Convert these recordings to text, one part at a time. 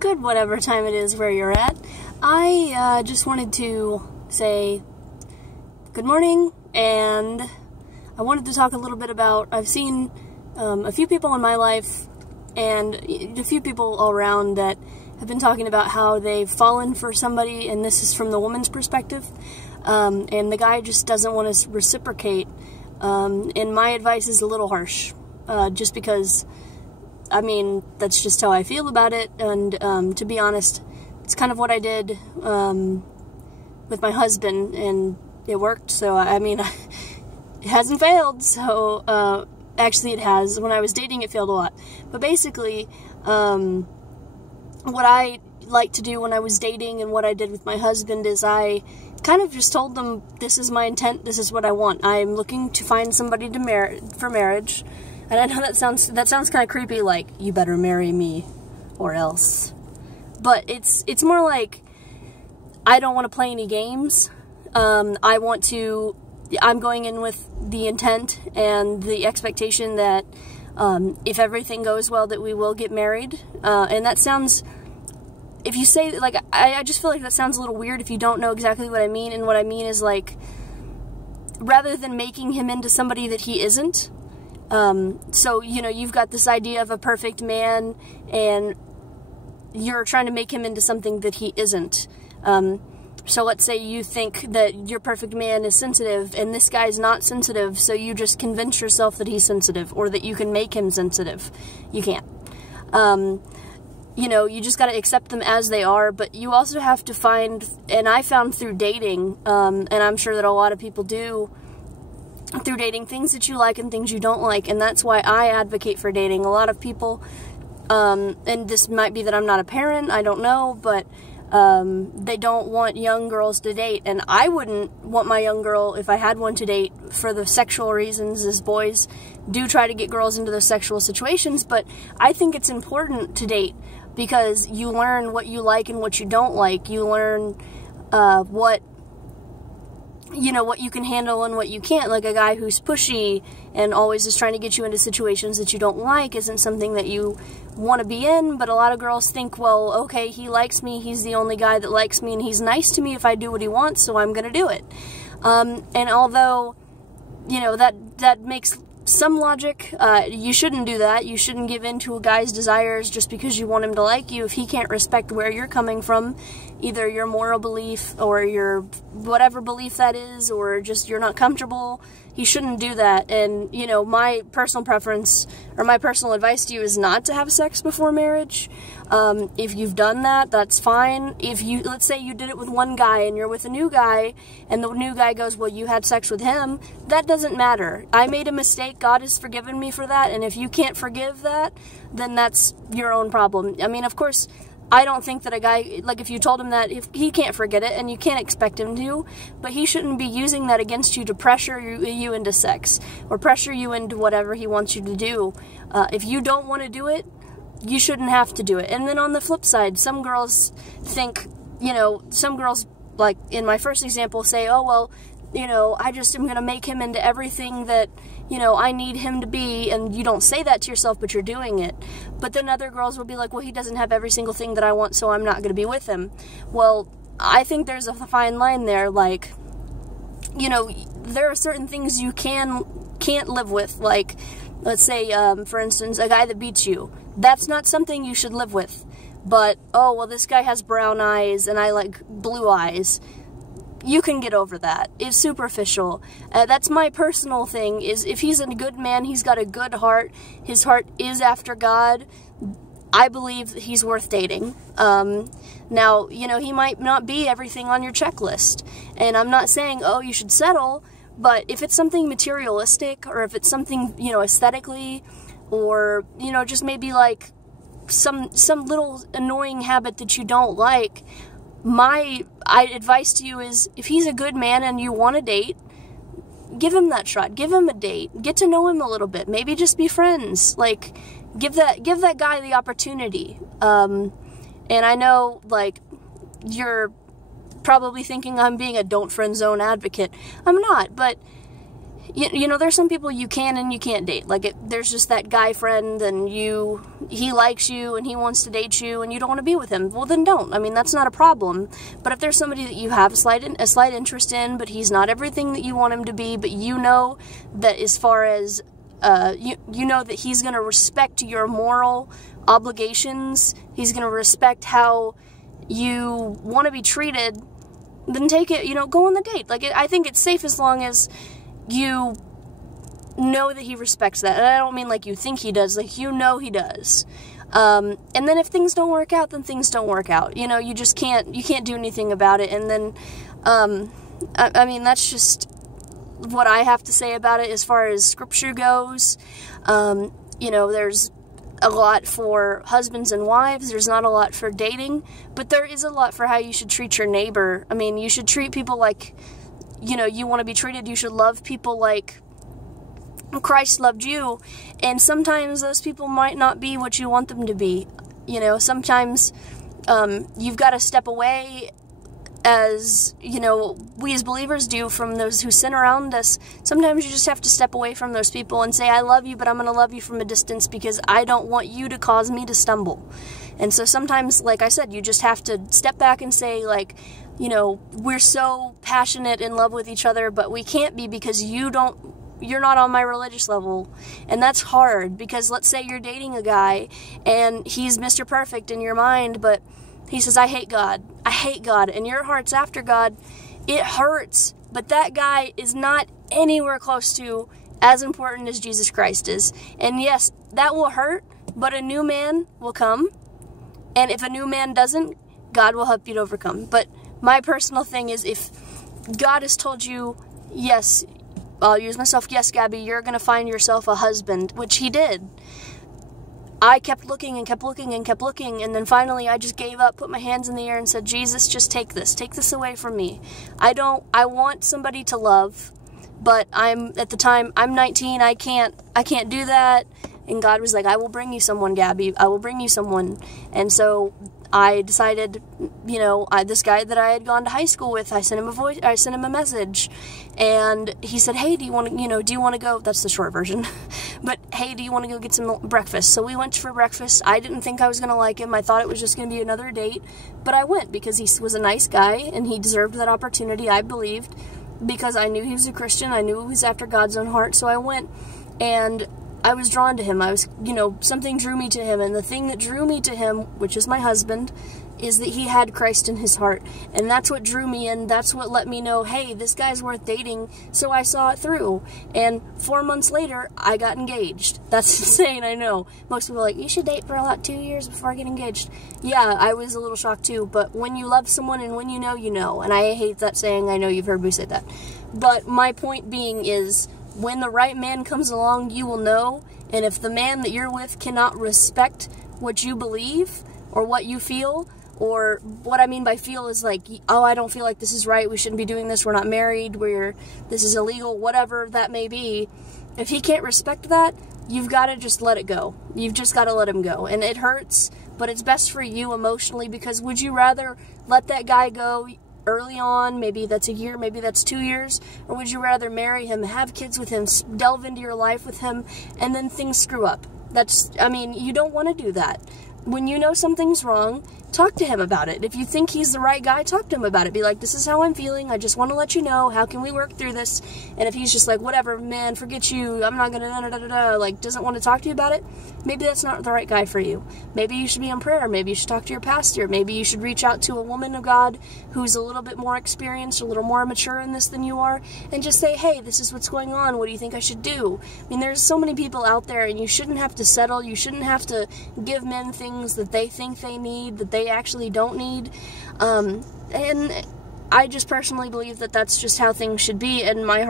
good whatever time it is where you're at. I just wanted to say good morning, and I wanted to talk a little bit about, I've seen a few people in my life and a few people all around that have been talking about how they've fallen for somebody, and this is from the woman's perspective, and the guy just doesn't want to reciprocate, and my advice is a little harsh, just because, I mean, that's just how I feel about it, and to be honest, it's kind of what I did with my husband, and it worked, so I mean, it hasn't failed, so, actually it has. When I was dating, it failed a lot, but basically, what I like to do when I was dating and what I did with my husband is I kind of just told them, this is my intent, this is what I want. I'm looking to find somebody for marriage. And I know that sounds kind of creepy, like, you better marry me or else. But it's more like, I don't want to play any games. I'm going in with the intent and the expectation that if everything goes well, that we will get married. And that sounds, if you say, like, I just feel like that sounds a little weird if you don't know exactly what I mean. And what I mean is, like, rather than making him into somebody that he isn't, so, you know, you've got this idea of a perfect man, and you're trying to make him into something that he isn't. So let's say you think that your perfect man is sensitive, and this guy's not sensitive, so you just convince yourself that he's sensitive, or that you can make him sensitive. You can't. You know, you just gotta accept them as they are, but you also have to find, and I found through dating, and I'm sure that a lot of people do, through dating, things that you like and things you don't like, and that's why I advocate for dating. A lot of people, and this might be that I'm not a parent, I don't know, but they don't want young girls to date, and I wouldn't want my young girl, if I had one, to date for the sexual reasons, as boys do try to get girls into those sexual situations. But I think it's important to date, because you learn what you like and what you don't like. You learn what you can handle and what you can't. Like, a guy who's pushy and always is trying to get you into situations that you don't like isn't something that you want to be in. But a lot of girls think, well, okay, he likes me, he's the only guy that likes me, and he's nice to me if I do what he wants, so I'm gonna do it. And although, you know, that makes some logic, you shouldn't do that. You shouldn't give in to a guy's desires just because you want him to like you if he can't respect where you're coming from, either your moral belief or your whatever belief that is, or just you're not comfortable. He shouldn't do that. And, you know, my personal preference, or my personal advice to you, is not to have sex before marriage. If you've done that, that's fine. If you, let's say you did it with one guy and you're with a new guy, and the new guy goes, well, you had sex with him, that doesn't matter. I made a mistake, God has forgiven me for that, and if you can't forgive that, then that's your own problem. I mean, of course, I don't think that a guy, like, if you told him that, if he can't forget it, and you can't expect him to, but he shouldn't be using that against you to pressure you into sex, or pressure you into whatever he wants you to do. If you don't want to do it, you shouldn't have to do it. And then on the flip side, some girls think, you know, some girls, like in my first example, say, oh, well, you know, I just am going to make him into everything that, you know, I need him to be, and you don't say that to yourself, but you're doing it. But then other girls will be like, well, he doesn't have every single thing that I want, so I'm not going to be with him. Well, I think there's a fine line there, like, you know, there are certain things you can't live with, like, let's say, for instance, a guy that beats you. That's not something you should live with. But, oh, well, this guy has brown eyes, and I like blue eyes. You can get over that. It's superficial. That's my personal thing, is if he's a good man, he's got a good heart, his heart is after God, I believe that he's worth dating. Now, you know, he might not be everything on your checklist, and I'm not saying, oh, you should settle, but if it's something materialistic, or if it's something, you know, aesthetically, or, you know, just maybe like some little annoying habit that you don't like, my advice to you is, if he's a good man and you want to date, give him that shot. Give him a date. Get to know him a little bit. Maybe just be friends. Like, give that guy the opportunity. And I know, like, you're probably thinking I'm being a don't friend zone advocate. I'm not, but you know, there's some people you can and you can't date. Like, there's just that guy friend, and he likes you and he wants to date you, and you don't want to be with him. Well, then don't. I mean, that's not a problem. But if there's somebody that you have a slight interest in, but he's not everything that you want him to be, but you know that as far as you know that he's going to respect your moral obligations, he's going to respect how you want to be treated, then take it, you know, go on the date. Like, I think it's safe as long as you know that he respects that. And I don't mean like you think he does, like, you know he does. And then if things don't work out, then things don't work out. You know, you can't do anything about it. And then, I mean, that's just what I have to say about it as far as scripture goes. You know, there's a lot for husbands and wives. There's not a lot for dating, but there is a lot for how you should treat your neighbor. I mean, you should treat people like, you know, you want to be treated. You should love people like Christ loved you, and sometimes those people might not be what you want them to be. You know, sometimes you've got to step away, as, you know, we as believers do, from those who sin around us. Sometimes you just have to step away from those people and say, I love you, but I'm going to love you from a distance because I don't want you to cause me to stumble. And so sometimes, like I said, you just have to step back and say, like, you know, we're so passionate in love with each other, but we can't be because you're not on my religious level. And that's hard, because let's say you're dating a guy and he's Mr. Perfect in your mind, but he says, I hate God, and your heart's after God. It hurts, but that guy is not anywhere close to as important as Jesus Christ is. And yes, that will hurt, but a new man will come, and if a new man doesn't, God will help you to overcome. But my personal thing is, if God has told you, yes, I'll use myself, yes, Gabby, you're going to find yourself a husband, which he did. I kept looking and kept looking and kept looking, and then finally I just gave up, put my hands in the air and said, Jesus, just take this away from me. I want somebody to love, but at the time, I'm 19, I can't do that. And God was like, I will bring you someone, Gabby, I will bring you someone. And so I decided, you know, this guy that I had gone to high school with, I sent him a message, and he said, hey, do you want to go, that's the short version, but hey, do you want to go get some breakfast? So we went for breakfast. I didn't think I was going to like him. I thought it was just going to be another date, but I went because he was a nice guy, and he deserved that opportunity, I believed, because I knew he was a Christian. I knew he was after God's own heart, so I went, and I was drawn to him. Something drew me to him, and the thing that drew me to him, which is my husband, is that he had Christ in his heart, and that's what drew me, and that's what let me know, hey, this guy's worth dating. So I saw it through, and 4 months later, I got engaged. That's insane, I know. Most people are like, you should date for 2 years before I get engaged. Yeah, I was a little shocked too, but when you love someone and when you know, and I hate that saying, I know you've heard me say that, but my point being is, when the right man comes along, you will know. And if the man that you're with cannot respect what you believe or what you feel, or what I mean by feel is like, oh, I don't feel like this is right, we shouldn't be doing this, we're not married, this is illegal, whatever that may be. If he can't respect that, you've got to just let it go. You've just got to let him go. And it hurts, but it's best for you emotionally, because would you rather let that guy go early on, maybe that's a year, maybe that's 2 years, or would you rather marry him, have kids with him, delve into your life with him, and then things screw up? You don't want to do that. When you know something's wrong, talk to him about it. If you think he's the right guy, talk to him about it. Be like, this is how I'm feeling, I just want to let you know, how can we work through this? And if he's just like, whatever, man, forget you, I'm not gonna like, doesn't want to talk to you about it, maybe that's not the right guy for you. Maybe you should be in prayer, maybe you should talk to your pastor, maybe you should reach out to a woman of God who's a little bit more experienced, a little more mature in this than you are, and just say, hey, this is what's going on, what do you think I should do? I mean, there's so many people out there, and you shouldn't have to settle, you shouldn't have to give men things that they think they need, that they actually don't need, and I just personally believe that that's just how things should be, and my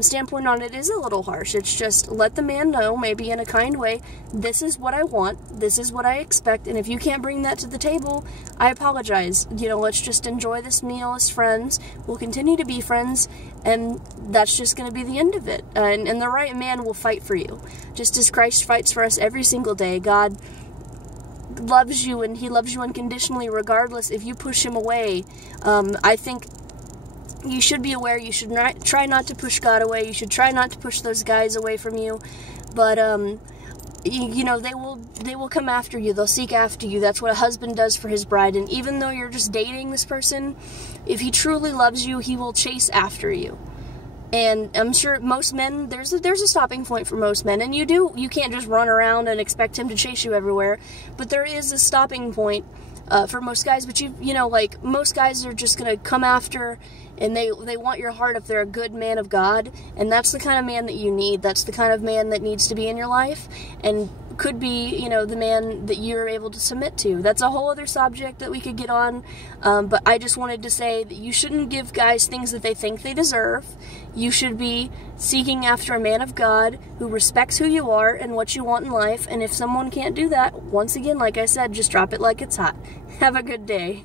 standpoint on it is a little harsh. It's just, let the man know, maybe in a kind way, this is what I want, this is what I expect, and if you can't bring that to the table, I apologize. Let's just enjoy this meal as friends. We'll continue to be friends, and that's just going to be the end of it. And the right man will fight for you, just as Christ fights for us every single day. God loves you, and he loves you unconditionally, regardless if you push him away. I think you should be aware. You should try not to push God away. You should try not to push those guys away from you. But you know, they will come after you. They'll seek after you. That's what a husband does for his bride. And even though you're just dating this person, if he truly loves you, he will chase after you. And I'm sure most men, there's a stopping point for most men, and you can't just run around and expect him to chase you everywhere, but there is a stopping point for most guys. But you know, like, most guys are just gonna come after, and they want your heart if they're a good man of God, and that's the kind of man that you need. That's the kind of man that needs to be in your life, and could be, you know, the man that you're able to submit to. That's a whole other subject that we could get on, but I just wanted to say that you shouldn't give guys things that they think they deserve. You should be seeking after a man of God who respects who you are and what you want in life, and if someone can't do that, once again, like I said, just drop it like it's hot. Have a good day.